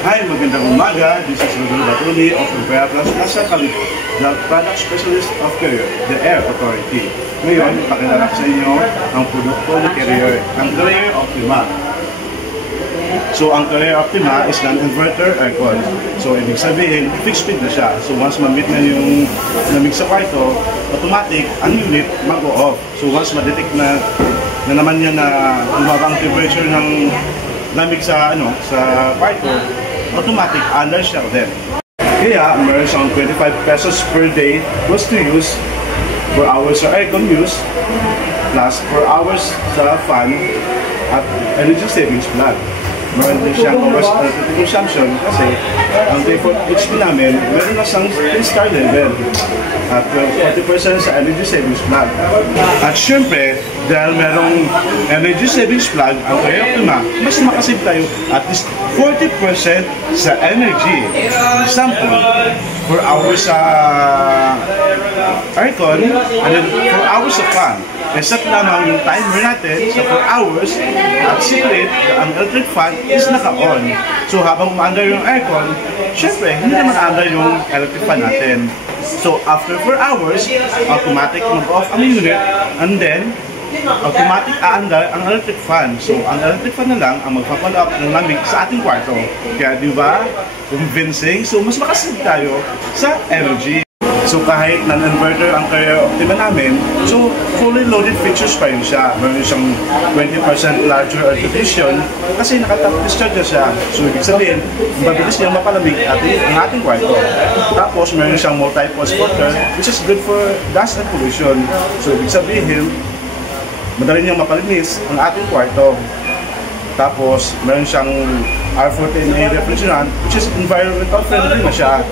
Hi, magandang umaga. This is Rodolfo Batuli of Imperial Plus Asa Calibo, the product specialist of Carrier, the Air Authority. Ngayon, pakilala ko sa inyo ang produkto ni Carrier, ang Carrier Optima. So, ang Carrier Optima is an inverter aircon. So, ibig sabihin, fixed speed na siya. So, once ma-meet na yung lamig sa kwarto, automatic, ang unit mag-o-off. So, once ma-detect na naman niya na bumaba ang temperature ng lamig sa kwarto, automatic under siya din. Kaya meron siyang 25 pesos per day plus to use, 4 hours sa aircon use, plus 4 hours sa fan at energy savings plan. Meron din siyang electricity consumption kasi ang default HP namin meron na siyang 10-star level at 40% sa energy savings plug. At syempre, dahil merong energy savings plug ang Carrier Optima, mas makasave tayo at least 40% sa energy. For example, 4 hours sa aircon and then 4 hours sa fan. Reset lamang yung timer natin sa 4 hours at secret, ang electric fan is naka-on. So habang umaandar yung aircon, syempre hindi naman aandar yung electric fan natin. So after 4 hours, automatic mag-off ang unit and then automatic aandar ang electric fan. So ang electric fan na lang ang magpa-pull up ng lamig sa ating kwarto. Kaya di ba, convincing? So mas makasave tayo sa energy. So kahit non-inverter ang Carrier Optima namin, so fully loaded features pa rin siya. Meron siyang 20% larger air condition kasi naka-top discharge na siya. So ibig sabihin, mabilis niyang mapalamig ang ating kwarto. Tapos meron siyang multi-pulse filter which is good for dust and pollution. So ibig sabihin, madali niyang mapalinis ang ating kwarto. Tapos meron siyang R14A refrigerant which is environmental friendly na siya.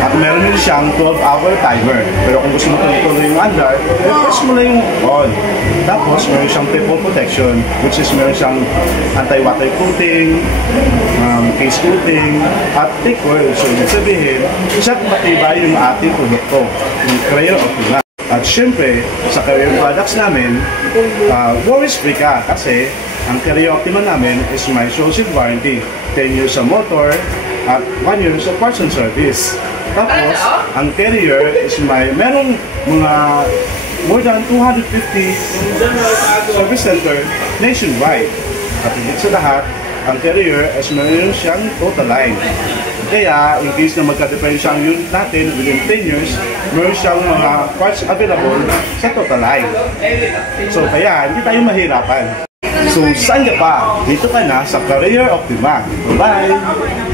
At meron din siyang 12-hour timer. Pero kung gusto mo tuloy yung andar, press mo na yung on. Tapos meron siyang triple protection which is meron siyang anti-water coating, case coating, at thick oil. So ibig sabihin, isang matibay yung ating produkto, yung Carrier Optima. At syempre, sa Carrier products namin, worries free ka kasi ang Carrier Optima namin is my sole warranty. 10 years sa motor at 1 year sa parts and service. Tapos, ang Carrier is merong mga more than 250 service center nationwide. At higit sa lahat, ang Carrier is meron siyang total line. Kaya, in case na magka-diferensya ang unit natin within 10 years, meron siyang mga parts available sa total line. So, kaya hindi tayo mahirapan. So, saan ka pa? Dito ka na sa Carrier Optima. Bye-bye!